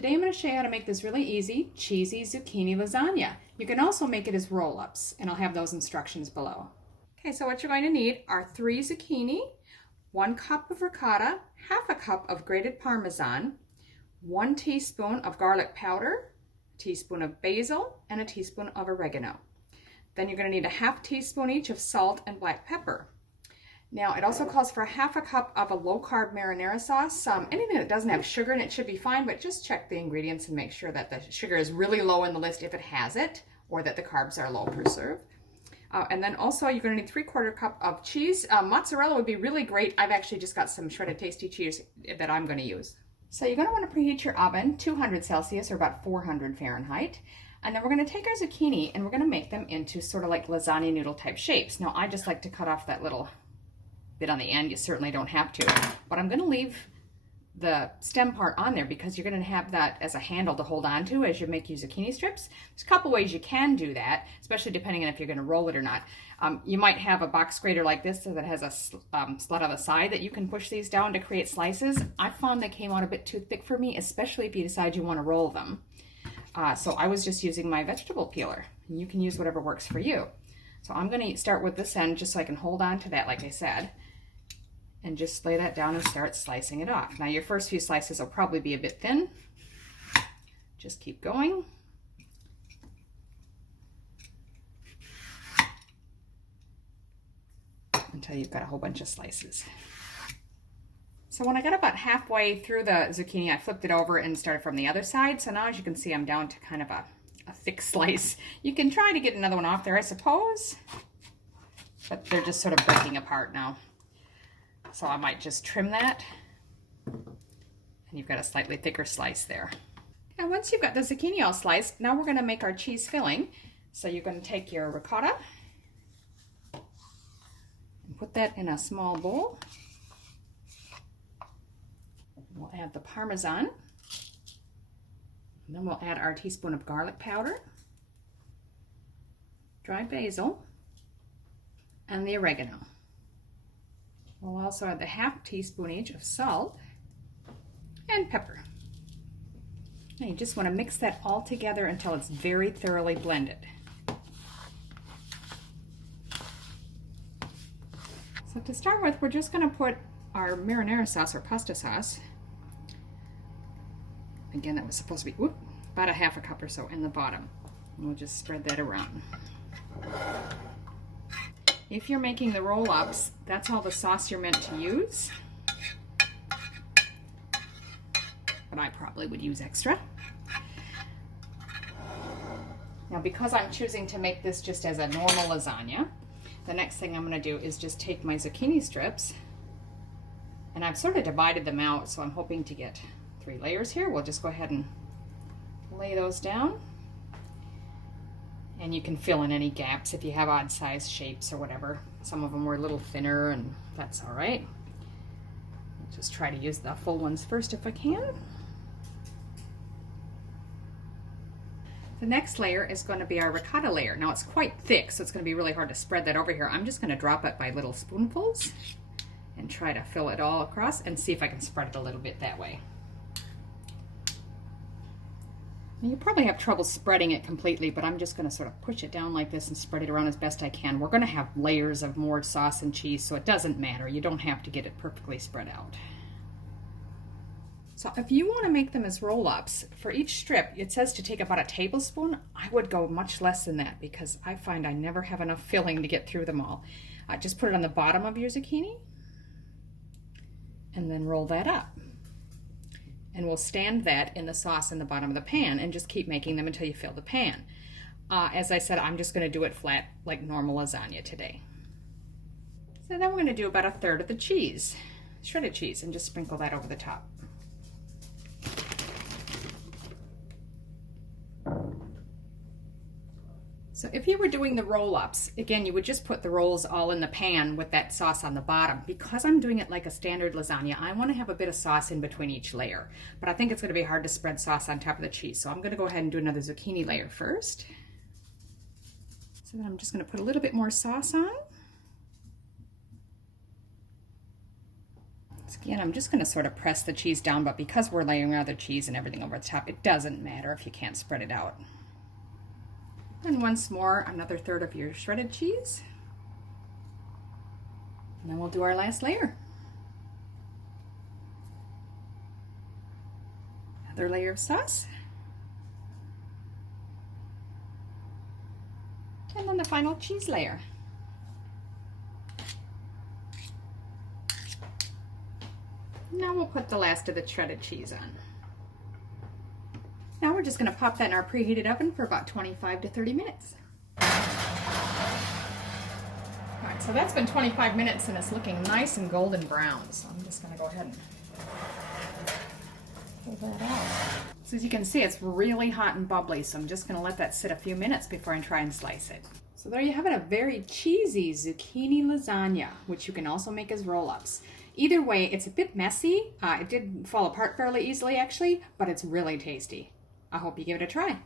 Today I'm going to show you how to make this really easy, cheesy zucchini lasagna. You can also make it as roll-ups, and I'll have those instructions below. Okay, so what you're going to need are 3 zucchini, 1 cup of ricotta, half a cup of grated parmesan, 1 teaspoon of garlic powder, a teaspoon of basil, and a teaspoon of oregano. Then you're going to need a half teaspoon each of salt and black pepper. Now, it also calls for half a cup of a low-carb marinara sauce. Anything that doesn't have sugar in it should be fine, but just check the ingredients and make sure that the sugar is really low in the list if it has it, or that the carbs are low per serve. And then also, you're going to need 3/4 cup of cheese. Mozzarella would be really great. I've actually just got some shredded tasty cheese that I'm going to use. So you're going to want to preheat your oven, 200 Celsius or about 400 Fahrenheit. And then we're going to take our zucchini and we're going to make them into sort of like lasagna noodle type shapes. Now, I just like to cut off that little bit on the end. You certainly don't have to, but I'm going to leave the stem part on there because you're going to have that as a handle to hold on to as you make your zucchini strips. There's a couple ways you can do that, especially depending on if you're going to roll it or not. You might have a box grater like this that has a slit on the side that you can push these down to create slices. I found they came out a bit too thick for me, especially if you decide you want to roll them. So I was just using my vegetable peeler. You can use whatever works for you. So I'm going to start with this end just so I can hold on to that, like I said, and just lay that down and start slicing it off. Now your first few slices will probably be a bit thin. Just keep going. Until you've got a whole bunch of slices. So when I got about halfway through the zucchini, I flipped it over and started from the other side. So now as you can see, I'm down to kind of a thick slice. You can try to get another one off there, I suppose, but they're just sort of breaking apart now. So I might just trim that, and you've got a slightly thicker slice there. Now once you've got the zucchini all sliced, now we're going to make our cheese filling. So you're going to take your ricotta and put that in a small bowl. We'll add the parmesan, and then we'll add our teaspoon of garlic powder, dry basil, and the oregano. We'll also add the half teaspoon each of salt and pepper. Now you just want to mix that all together until it's very thoroughly blended. So to start with, we're just going to put our marinara sauce or pasta sauce. Again, that was supposed to be about a half a cup or so in the bottom. And we'll just spread that around. If you're making the roll-ups, that's all the sauce you're meant to use. But I probably would use extra. Now, because I'm choosing to make this just as a normal lasagna, the next thing I'm going to do is just take my zucchini strips, and I've sort of divided them out, so I'm hoping to get 3 layers here. We'll just go ahead and lay those down. And you can fill in any gaps if you have odd size shapes or whatever. Some of them were a little thinner, and that's all right. I'll just try to use the full ones first if I can. The next layer is going to be our ricotta layer. Now it's quite thick, so it's going to be really hard to spread that over here. I'm just going to drop it by little spoonfuls and try to fill it all across and see if I can spread it a little bit that way. You probably have trouble spreading it completely, but I'm just going to sort of push it down like this and spread it around as best I can. We're going to have layers of more sauce and cheese, so it doesn't matter. You don't have to get it perfectly spread out. So if you want to make them as roll-ups, for each strip, it says to take about a tablespoon. I would go much less than that because I find I never have enough filling to get through them all. Just put it on the bottom of your zucchini and then roll that up. And we'll stand that in the sauce in the bottom of the pan and just keep making them until you fill the pan. As I said, I'm just going to do it flat like normal lasagna today. So then we're going to do about 1/3 of the cheese, shredded cheese, and just sprinkle that over the top. So if you were doing the roll-ups, again, you would just put the rolls all in the pan with that sauce on the bottom. Because I'm doing it like a standard lasagna, I want to have a bit of sauce in between each layer. But I think it's going to be hard to spread sauce on top of the cheese. So I'm going to go ahead and do another zucchini layer first. So then I'm just going to put a little bit more sauce on. It's Again, I'm just going to sort of press the cheese down, but because we're layering other cheese and everything over the top, it doesn't matter if you can't spread it out. And once more, another third of your shredded cheese. And then we'll do our last layer. Another layer of sauce. And then the final cheese layer. Now we'll put the last of the shredded cheese on. Now we're just going to pop that in our preheated oven for about 25 to 30 minutes. Alright, so that's been 25 minutes and it's looking nice and golden brown. So I'm just going to go ahead and pull that out. So as you can see, it's really hot and bubbly, so I'm just going to let that sit a few minutes before I try and slice it. So there you have it, a very cheesy zucchini lasagna, which you can also make as roll-ups. Either way, it's a bit messy. It did fall apart fairly easily, actually, but it's really tasty. I hope you give it a try.